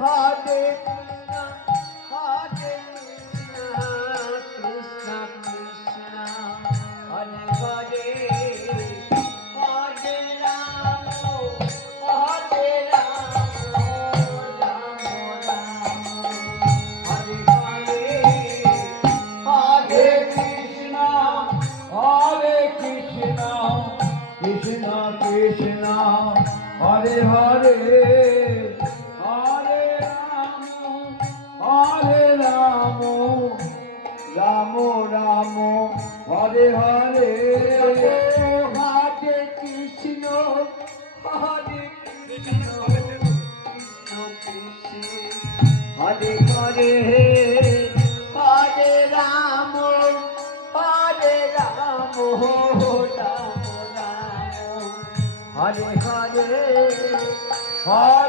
Hare Krishna Hare Krishna Krishna Hare Hare Hare Ram Hare Ram Ram Ram Hare Hare Hare Krishna Krishna Krishna Hare Hare Hare Ram Ram Ram Hare Hare Hare Krishna Hare Krishna Krishna Krishna Hare Hare Hare Ram Ram Ram Hare Hare Hare